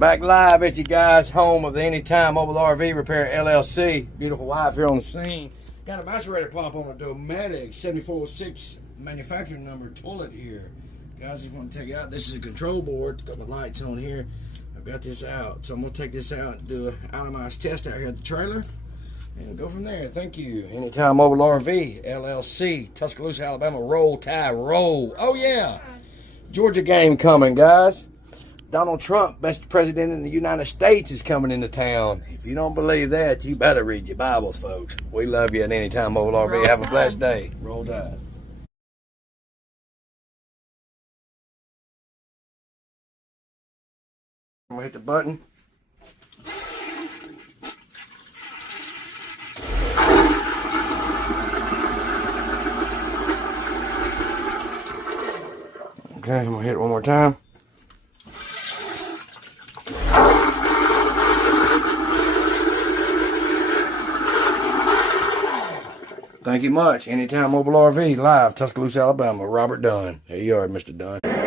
Back live at you guys, home of the Anytime Mobile RV Repair LLC. Beautiful wife here on the scene. Got a Macerator pop on a Dometic 7406 manufacturing number toilet here. Guys, just want to take it out. This is a control board. Got my lights on here. I've got this out. So I'm going to take this out and do an itemized test out here at the trailer. And go from there. Thank you. Anytime Mobile RV LLC, Tuscaloosa, Alabama. Roll, Tide, roll. Oh, yeah. Georgia game coming, guys. Donald Trump, best president in the United States, is coming into town. If you don't believe that, you better read your Bibles, folks. We love you at Anytime Mobile RV. Have a blessed day. Roll Tide. I'm going to hit the button. Okay, I'm going to hit it one more time. Thank you much. Anytime Mobile RV, live, Tuscaloosa, Alabama. Robert Dunn. There you are, Mr. Dunn.